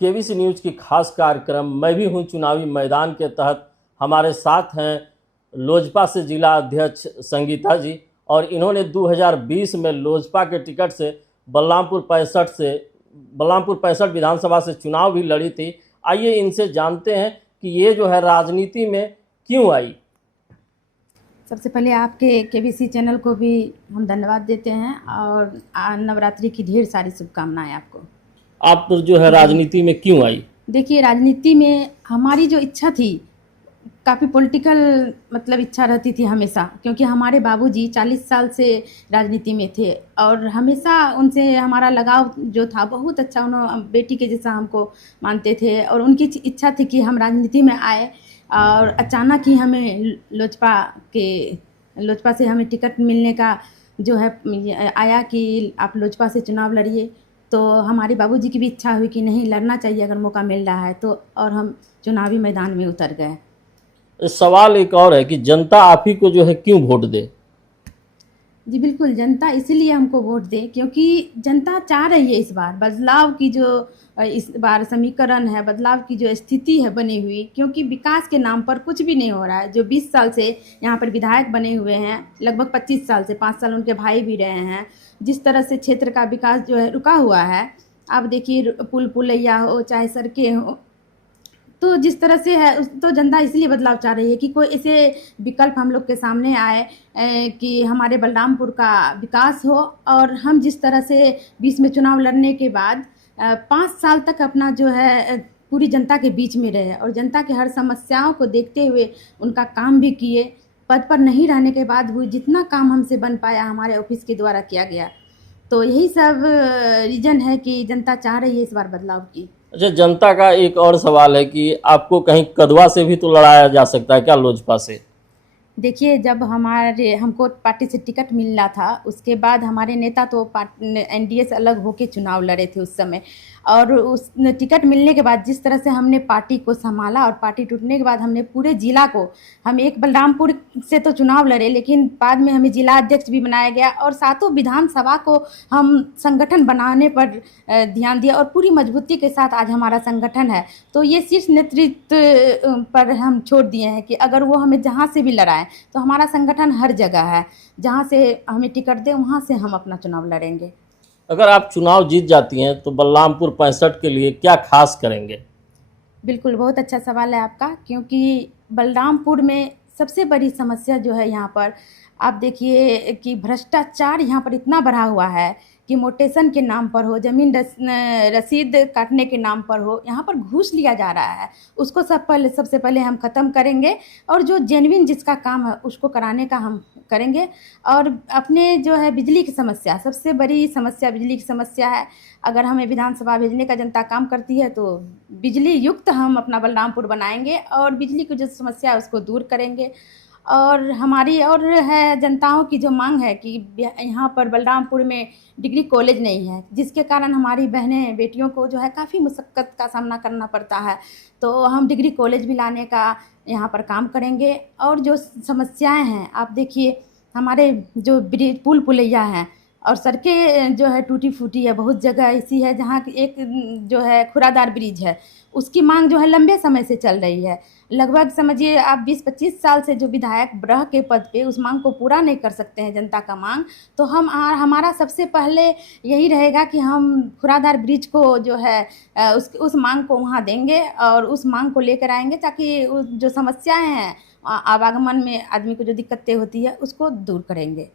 KBC news की खास कार्यक्रम मैं भी हूं चुनावी मैदान के तहत हमारे साथ हैं लोजपा से जिला अध्यक्ष संगीता जी, और इन्होंने 2020 में लोजपा के टिकट से बलरामपुर 65 विधानसभा से चुनाव भी लड़ी थी। आइए इनसे जानते हैं कि ये जो है राजनीति में क्यों आई। सबसे पहले आपके केबीसी चैनल को भी हम धन्यवाद देते हैं और नवरात्रि की ढेर सारी शुभकामनाएं आपको। आप जो है राजनीति में क्यों आई? देखिए, राजनीति में हमारी जो इच्छा थी, काफ़ी पॉलिटिकल इच्छा रहती थी हमेशा, क्योंकि हमारे बाबूजी 40 साल से राजनीति में थे और हमेशा उनसे हमारा लगाव जो था बहुत अच्छा, उन्होंने बेटी के जैसा हमको मानते थे और उनकी इच्छा थी कि हम राजनीति में आए। और अचानक ही हमें लोजपा से हमें टिकट मिलने का जो है आया कि आप लोजपा से चुनाव लड़िए। तो हमारे बाबूजी की भी इच्छा हुई कि नहीं, लड़ना चाहिए अगर मौका मिल रहा है तो, और हम चुनावी मैदान में उतर गए। सवाल एक और है कि जनता आप ही को जो है क्यों वोट दे? जी बिल्कुल, जनता इसीलिए हमको वोट दे क्योंकि जनता चाह रही है इस बार बदलाव की, जो इस बार समीकरण है, बदलाव की जो स्थिति है बनी हुई, क्योंकि विकास के नाम पर कुछ भी नहीं हो रहा है। जो 20 साल से यहाँ पर विधायक बने हुए हैं, लगभग 25 साल से, 5 साल उनके भाई भी रहे हैं, जिस तरह से क्षेत्र का विकास जो है रुका हुआ है। आप देखिए, पुल पुलैया हो चाहे सड़कें हो, तो जिस तरह से है तो जनता इसलिए बदलाव चाह रही है कि कोई ऐसे विकल्प हम लोग के सामने आए कि हमारे बलरामपुर का विकास हो। और हम जिस तरह से 20 में चुनाव लड़ने के बाद 5 साल तक अपना जो है पूरी जनता के बीच में रहे और जनता के हर समस्याओं को देखते हुए उनका काम भी किए। पद पर नहीं रहने के बाद भी जितना काम हमसे बन पाया हमारे ऑफिस के द्वारा किया गया। तो यही सब रीज़न है कि जनता चाह रही है इस बार बदलाव की। अच्छा, जनता का एक और सवाल है कि आपको कहीं कदवा से भी तो लड़ाया जा सकता है क्या लोजपा से? देखिए, जब हमको पार्टी से टिकट मिल रहा था, उसके बाद हमारे नेता तो एनडीए से अलग होके चुनाव लड़े थे उस समय, और उस टिकट मिलने के बाद जिस तरह से हमने पार्टी को संभाला और पार्टी टूटने के बाद हमने पूरे ज़िला को, हम एक बलरामपुर से तो चुनाव लड़े लेकिन बाद में हमें जिला अध्यक्ष भी बनाया गया और सातों विधानसभा को हम संगठन बनाने पर ध्यान दिया और पूरी मजबूती के साथ आज हमारा संगठन है। तो ये शीर्ष नेतृत्व पर हम छोड़ दिए हैं कि अगर वो हमें जहाँ से भी लड़ाएं तो हमारा संगठन हर जगह है, जहाँ से हमें टिकट दे वहाँ से हम अपना चुनाव लड़ेंगे। अगर आप चुनाव जीत जाती हैं तो बलरामपुर 65 के लिए क्या खास करेंगे? बिल्कुल, बहुत अच्छा सवाल है आपका, क्योंकि बलरामपुर में सबसे बड़ी समस्या जो है यहाँ पर, आप देखिए कि भ्रष्टाचार यहाँ पर इतना बढ़ा हुआ है कि मोटेशन के नाम पर हो, ज़मीन रसीद काटने के नाम पर हो, यहाँ पर घूस लिया जा रहा है। उसको सबसे पहले हम ख़त्म करेंगे और जो जेन्युइन जिसका काम है उसको कराने का हम करेंगे। और अपने जो है बिजली की समस्या, सबसे बड़ी समस्या बिजली की समस्या है। अगर हमें विधानसभा भेजने का जनता काम करती है तो बिजली युक्त हम अपना बलरामपुर बनाएंगे और बिजली की जो समस्या है उसको दूर करेंगे। और हमारी और है जनताओं की जो मांग है कि यहाँ पर बलरामपुर में डिग्री कॉलेज नहीं है, जिसके कारण हमारी बहनें बेटियों को जो है काफ़ी मुशक्क़त का सामना करना पड़ता है। तो हम डिग्री कॉलेज भी लाने का यहाँ पर काम करेंगे। और जो समस्याएं हैं, आप देखिए हमारे जो पुल पुलैया हैं और सड़कें जो है टूटी फूटी है, बहुत जगह ऐसी है जहाँ एक जो है खुरादार ब्रिज है, उसकी मांग जो है लंबे समय से चल रही है। लगभग समझिए आप 20-25 साल से जो विधायक रह के पद पे उस मांग को पूरा नहीं कर सकते हैं जनता का मांग। तो हमारा सबसे पहले यही रहेगा कि हम खुरादार ब्रिज को जो है उस मांग को वहाँ देंगे और उस मांग को लेकर आएंगे ताकि जो समस्याएं हैं आवागमन में आदमी को जो दिक्कतें होती है उसको दूर करेंगे।